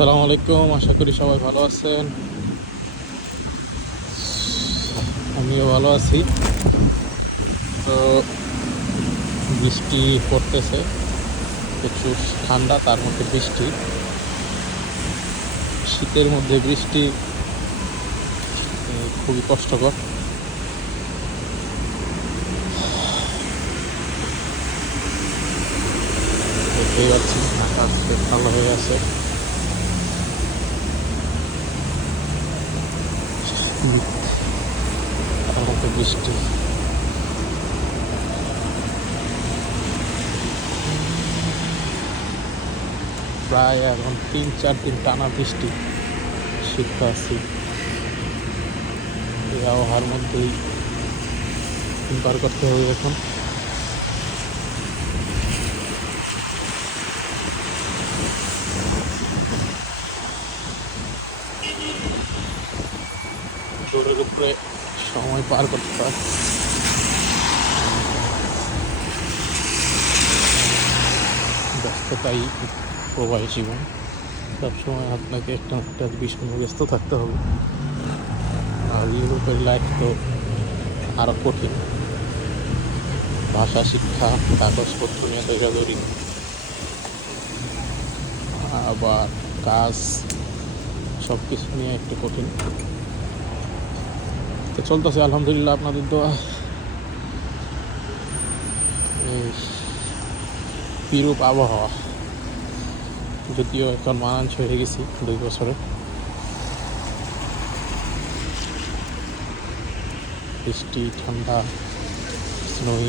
আসসালামু আলাইকুম, আশা করি সবাই ভালো আছেন। আমিও ভালো আছি। তো, বৃষ্টি পড়তেছে প্রচুর ঠান্ডা, তার মধ্যে বৃষ্টি। শীতের মধ্যে বৃষ্টি খুবই কষ্টকর। দেখতেই পাচ্ছি আকাশ ভালো হয়ে আছে। মধ্যে বৃষ্টি। প্রায় এখন তিন, চার দিন টানা বৃষ্টি, শীত আছি এই আবহাওয়ার মধ্যেই পার করতে হবে এখন। জোরের উপরে সময় পার করতে হয়। ব্যস্ততাই প্রবাহী জীবন। সবসময় আপনাকে একটা একটা বিষয় ব্যস্ত থাকতে হবে। আর ইউরোপের লাইফ তো আরও কঠিন। ভাষা, শিক্ষা, কাগজপত্র নিয়ে দৌড়াদৌড়ি আবার কাজ সব কিছু নিয়ে একটু কঠিন। তো চলতেছে, আলহামদুলিল্লাহ, আপনাদের দোয়া। বিরূপ আবহাওয়া, যদিও এখন মানানস হয়ে গেছি দুই বছরে। বৃষ্টি, ঠান্ডা স্নোই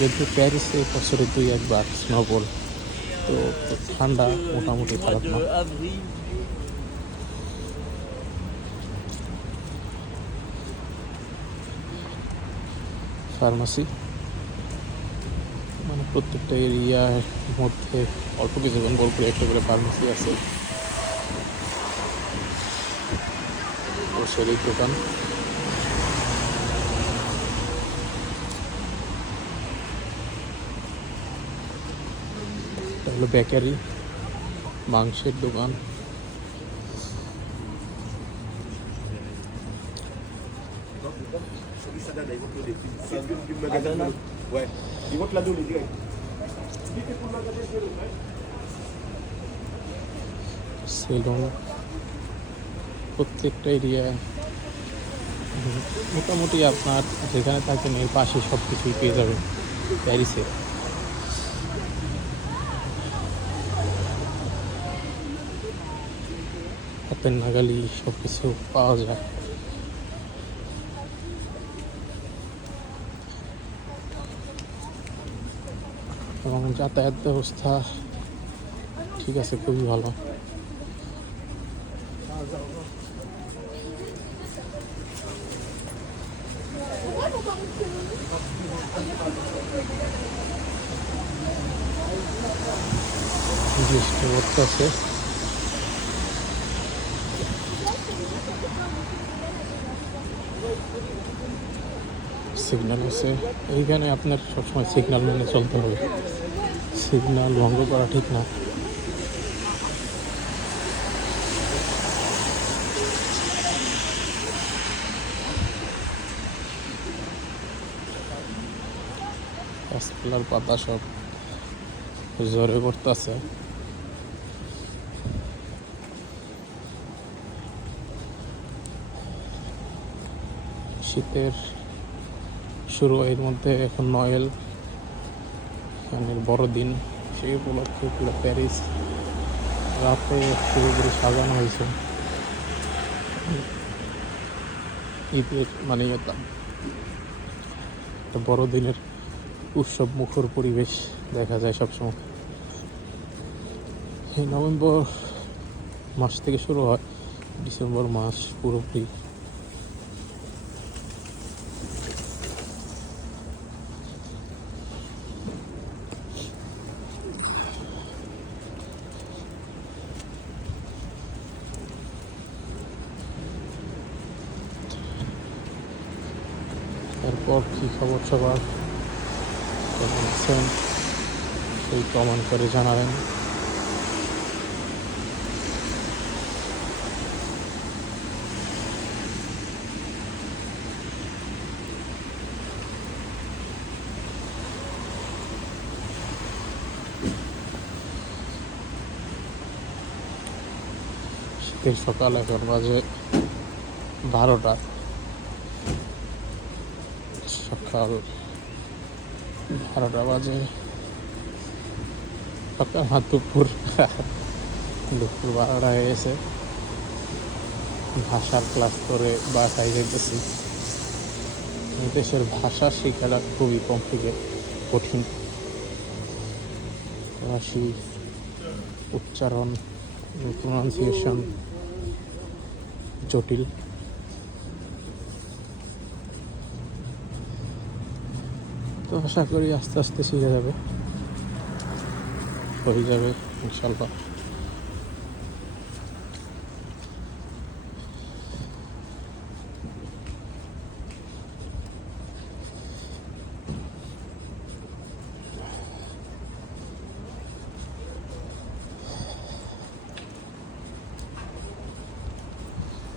যদিও প্যারিসে বছরে দুই একবার স্নোবল, তো ঠান্ডা মোটামুটি খারাপ না। ফার্মাসি। মানে প্রত্যেকটা এরিয়ার মধ্যে অল্প কিছু করে একটা করে ফার্মেসি আছে। গ্রোসারির দোকান। হলো বেকারি, মাংসের দোকান। Ouais. Ils vont te la donner direct. Salon প্রত্যেকটা এরিয়ায় মোটামুটি আপনার যেখানে থাকেন, এর পাশে সব কিছুই পেয়ে যাবেন প্যারিসে হাতের নাগালি সব কিছু পাওয়া যায় এবং যাতায়াত ব্যবস্থা ঠিক আছে, খুবই ভালো। বৃষ্টি সিগন্যাল আছে। এইখানে আপনার সবসময় সিগন্যাল মেনে চলতে হবে। সিগন্যাল ভঙ্গ করা ঠিক না। গাছপালার পাতা সব ঝরে পড়তেছে। শীতের শুরু এর মধ্যে এখন নয়েল এখানের বড়দিন সেই উপলক্ষে পুরো প্যারিস রাতে পুরোপুরি সাজানো হয়েছে। ঈদের মানে এটা একটা বড়দিনের উৎসব মুখর পরিবেশ দেখা যায় সবসময়। এই নভেম্বর মাস থেকে শুরু হয়, ডিসেম্বর মাস পুরোপুরি পর কী খবর সবার? বলছেন সেই কমেন্ট করে জানাবেন। শীতের সকাল এগারো বাজে বারোটা। সকাল বারোটা বাজে। সকাল না দুপুর। দুপুর বারোটা হয়ে গেছে। ভাষার ক্লাস করে বাসায় যেতেছি দেশের ভাষা শেখাটা খুবই কমপ্লিকেট কঠিন। রাশি উচ্চারণ প্রোনাউন্সিয়েশন জটিল। তো আশা করি আস্তে আস্তে শিখে যাবে। হয়ে যাবে ইনশাল্লাহ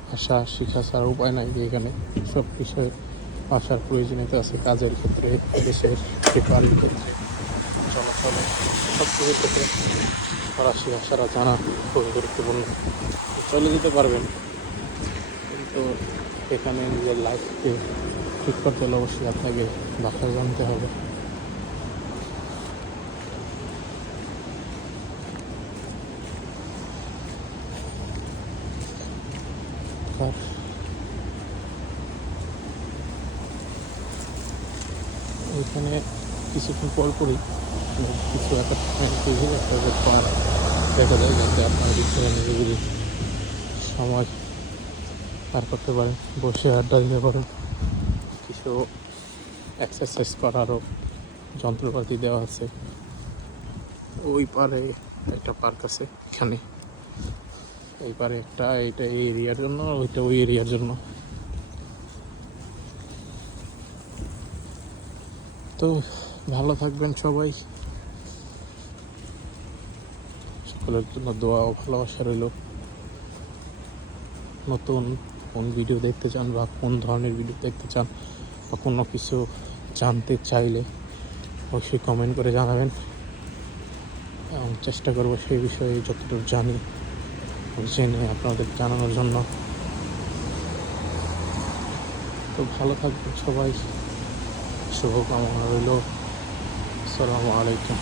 ভাষা শিক্ষা ছাড়া উপায় নাই এখানে সব বিষয়ে ভাষার প্রয়োজনীয়তা আছে কাজের ক্ষেত্রে, দেশের পেপারের ক্ষেত্রে, চলাচলে সব কিছুর ক্ষেত্রে। ফরাসি ভাষাটা জানা খুবই গুরুত্বপূর্ণ। চলে যেতে পারবেন। কিন্তু এখানে নিজের লাইফকে ঠিক করতে হলে অবশ্যই আপনাকে ভাষা জানতে হবে। আর ওইখানে কিছুক্ষণ পর পরই কিছু একটা টিভি একটা পর দেখা যায় যাতে আপনার বিছানা নিরিবিলি সময় পার করতে পারেন, বসে আড্ডা দিতে পারেন। কিছু এক্সারসাইজ করারও যন্ত্রপাতি দেওয়া আছে। ওই পারে একটা পার্ক আছে এখানে। এই পারে একটা, এইটা এই এরিয়ার জন্য, ওইটা ওই এরিয়ার জন্য। তো ভালো থাকবেন সবাই। সকলের জন্য দোয়া ও ভালোবাসা রইল। নতুন কোন ভিডিও দেখতে চান বা কোন ধরনের ভিডিও দেখতে চান বা কোনো কিছু জানতে চাইলে অবশ্যই কমেন্ট করে জানাবেন। এবং চেষ্টা করব সেই বিষয়ে যতটুকু জানি জেনে আপনাদের জানানোর জন্য। তো ভালো থাকবেন সবাই। শুভকামনা রইল। আসসালামু আলাইকুম।